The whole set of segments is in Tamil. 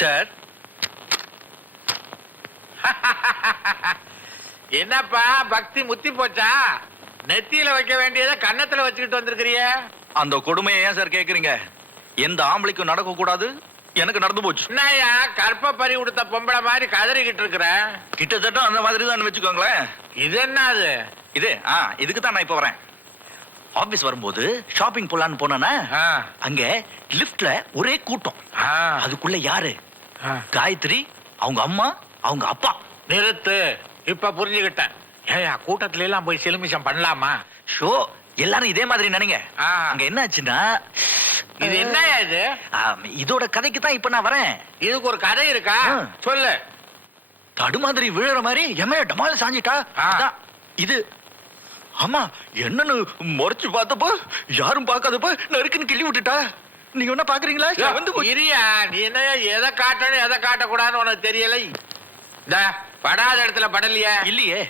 சார். என்னப்பா பக்தி முத்தி போச்சா? நெத்தியில வைக்க வேண்டியதை கன்னத்துல வச்சுக்கிட்டு வந்திருக்கிறிய. அந்த கொடுமையை ஏன் சார் கேக்குறீங்க? எந்த ஆம்பளைக்கும் நடக்க கூடாது, எனக்கு நடந்து போச்சு. என்னயா கற்ப பறி உடுத்த பொம்பளை மாதிரி கதறிக்கிட்டு இருக்கிற? கிட்டத்தட்ட அந்த மாதிரி தான் வச்சுக்கோங்களேன். இது என்னது? இது இதுக்கு தான் நான் இப்ப வரேன். ஆபீஸ் வரும்போது ஷாப்பிங் போலான்னு போனா அங்க லிப்ட்ல ஒரே கூட்டம். அதுக்குள்ள யாரு? காயத்ரி, அவங்க அம்மா, அவங்க அப்பா. நிறுத்து, இப்ப புரிஞ்சுக்கிட்டேன். ஏயா கூட்டத்துல எல்லாம் போய் சிலுமிஷம் பண்ணலாமா? ஷோ எல்லாரும் இதே மாதிரி நினைங்க. அங்க என்ன ஆச்சுன்னா, இது என்னயா இது? இதோட கதைக்கு தான் இப்ப நான் வரேன். இதுக்கு ஒரு கதை இருக்கா? சொல்லு. தடு மாதிரி விழுற மாதிரி எம்மைய டமால சாஞ்சிட்டா. இது ஆமா, என்னன்னு முறைச்சு பார்த்தப்போ யாரும் பார்க்காதப்ப நறுக்குன்னு கிள்ளி விட்டுட்டா. நீங்க என்ன பாக்குறீங்களா? இரியா, நீ என்ன எதை காட்டணும் எதை காட்டக்கூடாதுன்னு உனக்கு தெரியல. இந்த படாத இடத்துல படலையா? இல்லையே.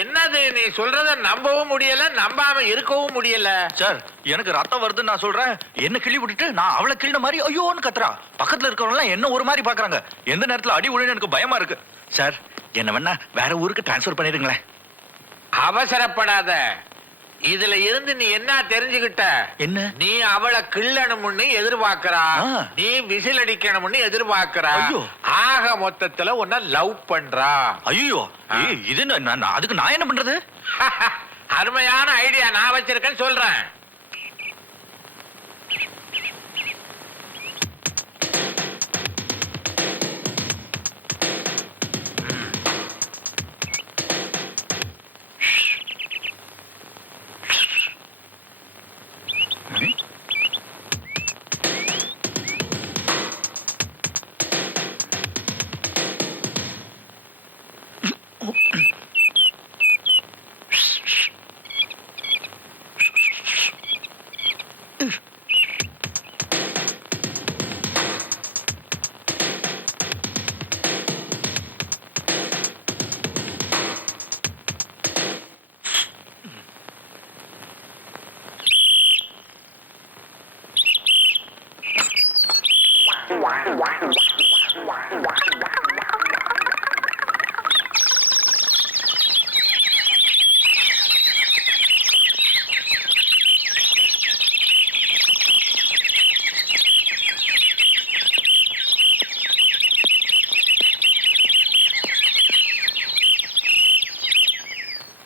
என்னது நீ சொல்றத நம்பவும் முடியல, நம்பாம இருக்கவும் முடியல. சார், எனக்கு ரத்தம் வருதுன்னு நான் சொல்றேன். என்ன கிள்ளி விட்டுட்டு நான் அவளை கிள்ளின மாதிரி ஐயோன்னு கத்துறா. பக்கத்துல இருக்கிறவங்க எல்லாம் என்ன ஒரு மாதிரி பாக்குறாங்க. எந்த நேரத்துல அடி விழுன்னு எனக்கு பயமா இருக்கு. சார், என்ன வேணா வேற ஊருக்கு டிரான்ஸ்பர் பண்ணிடுங்களேன். அவசரப்படாத. இதுல இருந்து நீ என்ன தெரிஞ்சுக்கிட்ட? என்ன? நீ அவளை கிள்ளணும்னு எதிர்பார்க்கிறா, நீ விசில் அடிக்கணும்னு எதிர்பார்க்கிறா. ஆக மொத்தத்துல உன்ன லவ் பண்றா. ஐயோ, இது அதுக்கு நான் என்ன பண்றது? அருமையான ஐடியா நான் வச்சிருக்கேன்னு சொல்றேன்.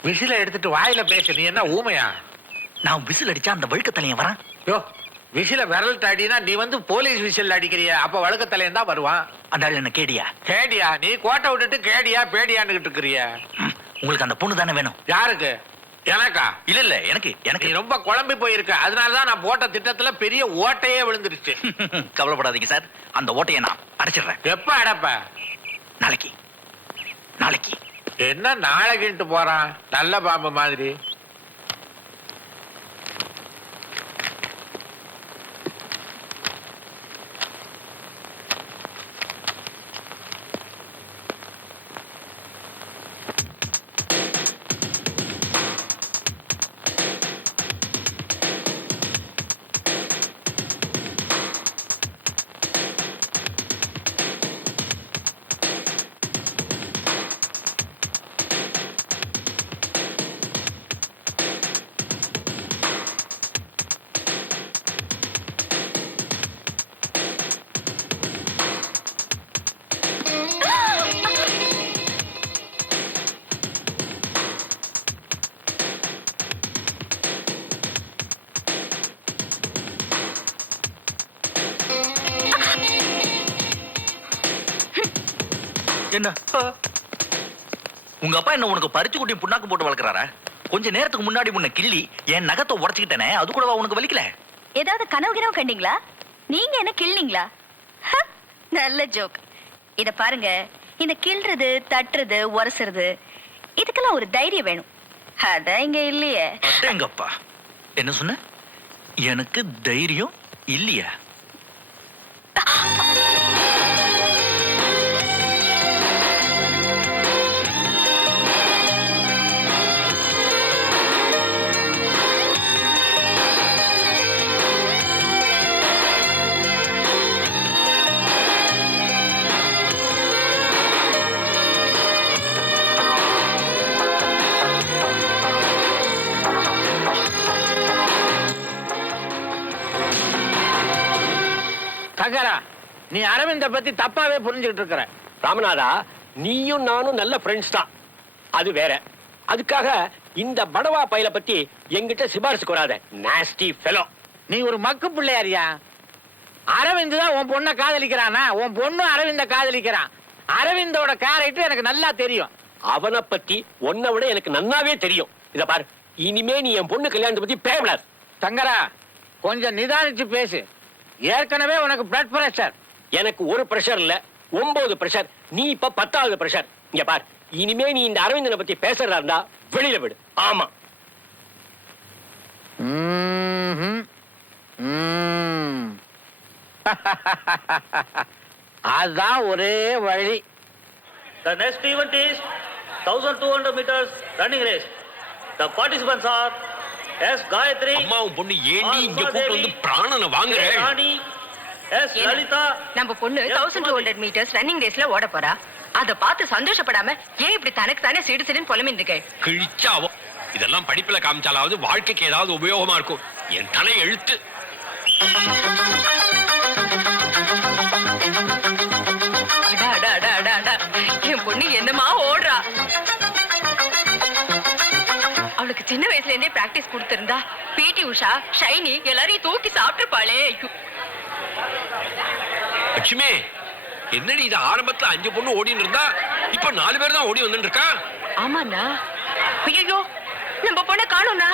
விசில எடுத்துட்டு வாயில பேச. நீ என்ன ஊமையா? நான் விசில் அடிச்சா அந்த வழுக்க தலையன் வரான். யோ, விசில விரல் தாடினா நீ வந்து போலீஸ் விசில் அடிக்கிறிய, அப்ப வழுக்க தலையன் தான் வருவான். அந்த என்ன கேடியா? கேடியா? நீ கோட்டை விட்டுட்டு கேடியா பேடியான்னு இருக்கிறிய. உங்களுக்கு அந்த பொண்ணு தானே வேணும்? யாருக்கு? எனக்கா? இல்ல இல்ல, எனக்கு எனக்கு நீ ரொம்ப குழம்பி போயிருக்க. அதனாலதான் நான் போட்ட திட்டத்துல பெரிய ஓட்டையே விழுந்துருச்சு. கவலைப்படாதீங்க சார், அந்த ஓட்டையை நான் அடைச்சிடுறேன். எப்ப அடைப்ப? நாளைக்கு. நாளைக்கு என்ன நாளைக்குன்ட்டு போறான் நல்ல பாம்பு மாதிரி? என்ன உங்க அப்பா என்ன உனக்கு பறிச்சு குட்டி புண்ணாக்கு போட்டு வளர்க்கறாரா? கொஞ்ச நேரத்துக்கு முன்னாடி உன்னை கிள்ளி என் நகத்தை உடைச்சுக்கிட்டேனே, அது கூடவா உனக்கு வலிக்கல? ஏதாவது கனவு கண்டீங்களா? நீங்க என்ன கிள்ளீங்களா? நல்ல ஜோக். இத பாருங்க, இந்த கிள்றது, தட்டுறது, உரசுறது இதுக்கெல்லாம் ஒரு தைரியம் வேணும். அதான் இங்க இல்லையே. எங்கப்பா என்ன சொன்ன? எனக்கு தைரியம் இல்லையா? சங்கரா, நீ அரவிந்த பத்தி தப்பாவே புரிஞ்சுக்கிட்டு இருக்கிற. ராமநாதா, நீயும் நானும் நல்ல ஃப்ரெண்ட்ஸ் தான், அது வேற. அதுக்காக இந்த படவா பையல பத்தி என்கிட்ட சிபாரிசு கூடாத. Nasty fellow. நீ ஒரு மக்கு பிள்ளையாரியா? அரவிந்த் தான் உன் பொண்ணை காதலிக்கிறானா? உன் பொண்ணு அரவிந்த காதலிக்கிறான். அரவிந்தோட கேரக்டர் எனக்கு நல்லா தெரியும். அவனை பத்தி உன்னை விட எனக்கு நன்னாவே தெரியும். இத பாரு, இனிமே நீ என் பொண்ணு கல்யாணத்தை பத்தி பேசக்கூடாது. சங்கரா, கொஞ்சம் நிதானிச்சு பேசு. ஏற்கனவே உனக்கு பிளட் பிரஷர். எனக்கு ஒரு பிரஷர் இல்ல, 9 பிரஷர். நீ இப்ப 10வது பிரஷர். இங்க பாரு, இனிமே நீ இந்த அரவிந்தனை பத்தி பேசுறதா இருந்தா வெளியில விடு. ஆமா. அதான் ஒரே வழி. The next event is 1200 meters running race. The participants are S. Gayatri, அம்மாவும் பொண்ணு ஏண்டி இங்க கூட்டு வந்து பிராணனை வாங்குற? Rani, S. Lalita. நம்ம பொண்ணு 1200 மீட்டர்ஸ் ரன்னிங் ரேஸ்ல ஓட போறா. அத பார்த்து சந்தோஷப்படாம ஏன் இப்படி தனக்கு தானே சிடு சிடுன்னு புலம்பிட்டு இருக்க? கிழிச்சாவோ. இதெல்லாம் படிப்புல காமிச்சாலாவது வாழ்க்கைக்கு ஏதாவது உபயோகமா இருக்கும். என் தலை எழுத்து. என் பொண்ணு என்னமா ஓடுறா. அவளுக்கு சின்ன வயசுல இருந்தே பிராக்டிஸ் கொடுத்திருந்தா பிடி உஷா, ஷைனி எல்லாரையும் தூக்கி சாப்பிட்டுருப்பாளே. லட்சுமி, என்னடி இது ஆரம்பத்துல 5 பொண்ணு ஓடின்னு இருந்தா இப்ப 4 பேர் தான் ஓடி வந்துட்டு இருக்கா? ஆமாண்ணா. ஐயோ, நம்ம பொண்ணை காணோம்னா.